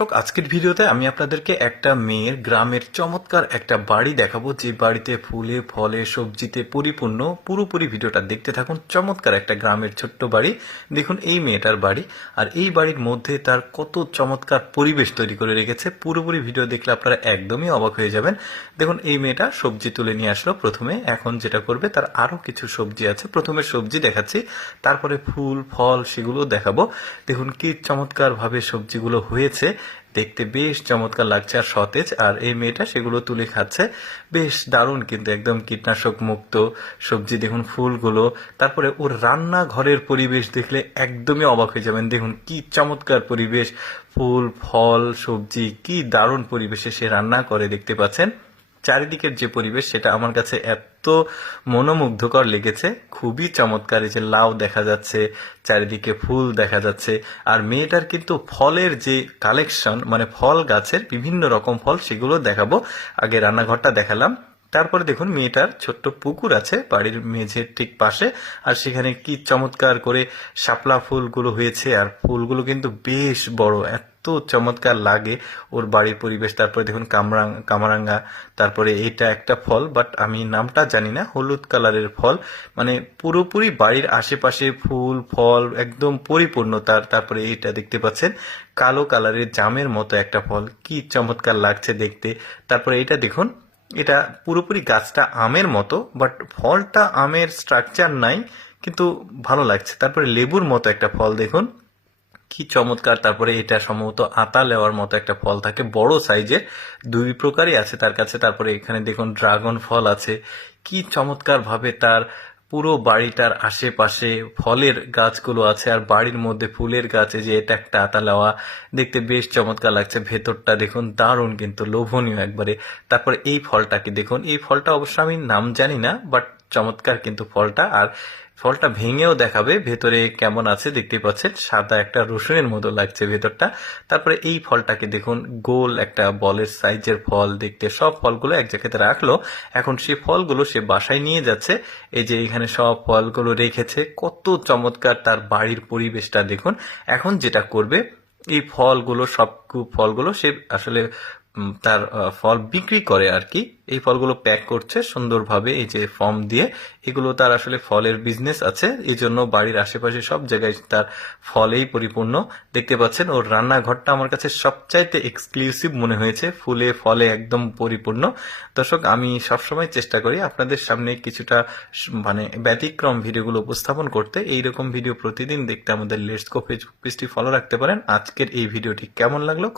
দর্শক, আজকের ভিডিওতে আমি আপনাদেরকে একটা মেয়ের গ্রামের চমৎকার একটা বাড়ি দেখাবো, যে বাড়িতে ফুলে ফলে সবজিতে পরিপূর্ণ। পুরোপুরি ভিডিওটা দেখতে থাকুন। চমৎকার একটা গ্রামের ছোট্ট বাড়ি। দেখুন এই মেয়েটার বাড়ি, আর এই বাড়ির মধ্যে তার কত চমৎকার পরিবেশ তৈরি করে রেখেছে। পুরোপুরি ভিডিও দেখলে আপনারা একদমই অবাক হয়ে যাবেন। দেখুন এই মেয়েটা সবজি তুলে নিয়ে আসলো প্রথমে। এখন যেটা করবে, তার আরো কিছু সবজি আছে। প্রথমে সবজি দেখাচ্ছি, তারপরে ফুল ফল সেগুলো দেখাবো। দেখুন কি চমৎকার ভাবে সবজিগুলো হয়েছে, দেখতে বেশ চমৎকার লাগছে আর সতেজ। আর এই মেয়েটা সেগুলো তুলে খাচ্ছে, বেশ দারুণ কিন্তু, একদম কীটনাশক মুক্ত সবজি। দেখুন ফুলগুলো, তারপরে ওর রান্নাঘরের পরিবেশ দেখলে একদমই অবাক হয়ে যাবেন। দেখুন কি চমৎকার পরিবেশ, ফুল ফল সবজি, কি দারুণ পরিবেশে সে রান্না করে, দেখতে পাচ্ছেন। চারিদিকের যে পরিবেশ সেটা আমার কাছে এত মনোমুগ্ধকর লেগেছে, খুবই চমৎকার। এই যে লাউ দেখা যাচ্ছে, চারিদিকে ফুল দেখা যাচ্ছে। আর মেয়েটার কিন্তু ফলের যে কালেকশন, মানে ফল গাছের বিভিন্ন রকম ফল, সেগুলো দেখাবো। আগে রান্নাঘরটা দেখালাম, তারপরে দেখুন মেয়েটার ছোট্ট পুকুর আছে বাড়ির মেঝের ঠিক পাশে, আর সেখানে কি চমৎকার করে শাপলা ফুলগুলো হয়েছে। আর ফুলগুলো কিন্তু বেশ বড়, এত চমৎকার লাগে ওর বাড়ির পরিবেশ। তারপরে দেখুন কামরাঙ্গা, তারপরে এটা একটা ফল, বাট আমি নামটা জানি না, হলুদ কালারের ফল। মানে পুরোপুরি বাড়ির আশেপাশে ফুল ফল একদম পরিপূর্ণ। তারপরে এইটা দেখতে পাচ্ছেন, কালো কালারের জামের মতো একটা ফল, কি চমৎকার লাগছে দেখতে। তারপরে এটা দেখুন, এটা পুরোপুরি গাছটা আমের মতো, বাট ফলটা আমের স্ট্রাকচার নাই, কিন্তু ভালো লাগছে। তারপরে লেবুর মতো একটা ফল, দেখুন কি চমৎকার। তারপরে এটা সম্ভবত আতা লেওয়ার মতো একটা ফল থাকে, বড় সাইজের, দুই প্রকারই আছে তার কাছে। তারপরে এখানে দেখুন ড্রাগন ফল আছে। কি চমৎকার ভাবে তার পুরো বাড়িটার আশেপাশে ফলের গাছগুলো আছে, আর বাড়ির মধ্যে ফুলের গাছ। যে এটা একটা আতা লেওয়া, দেখতে বেশ চমৎকার লাগছে। ভেতরটা দেখুন দারুণ, কিন্তু লোভনীয় একবারে। তারপরে এই ফলটাকে দেখুন, এই ফলটা অবশ্য আমি নাম জানি না, বাট চমৎকার কিন্তু ফলটা। আর ফলটা ভেঙেও দেখাবে ভেতরে কেমন আছে, দেখতে পাচ্ছেন সাদা একটা রসুনের মতো লাগছে ভেতরটা। তারপরে এই ফলটাকে দেখুন, গোল একটা বলের সাইজের ফল দেখতে। সব ফলগুলো এক জায়গাতে রাখলো, এখন সেই ফলগুলো সে বাসায় নিয়ে যাচ্ছে। এই যে এখানে সব ফলগুলো রেখেছে, কত চমৎকার তার বাড়ির পরিবেশটা দেখুন। এখন যেটা করবে, এই ফলগুলো ফলগুলো সে আসলে তার ফল বিক্রি করে আর কি। এই ফলগুলো প্যাক করছে সুন্দরভাবে, এই যে ফর্ম দিয়ে। এগুলো তার আসলে ফলের বিজনেস আছে, এই জন্য বাড়ির আশেপাশে সব জায়গায় তার ফলেই পরিপূর্ণ। দেখতে পাচ্ছেন ওর রান্নাঘরটা আমার কাছে সবচাইতে এক্সক্লুসিভ মনে হয়েছে, ফুলে ফলে একদম পরিপূর্ণ। দর্শক, আমি সবসময় চেষ্টা করি আপনাদের সামনে কিছুটা মানে ব্যতিক্রম ভিডিওগুলো উপস্থাপন করতে। এইরকম ভিডিও প্রতিদিন দেখতে আমাদের লেটস গো ফেসবুক পেজটি ফলো রাখতে পারেন। আজকের এই ভিডিওটি কেমন লাগলো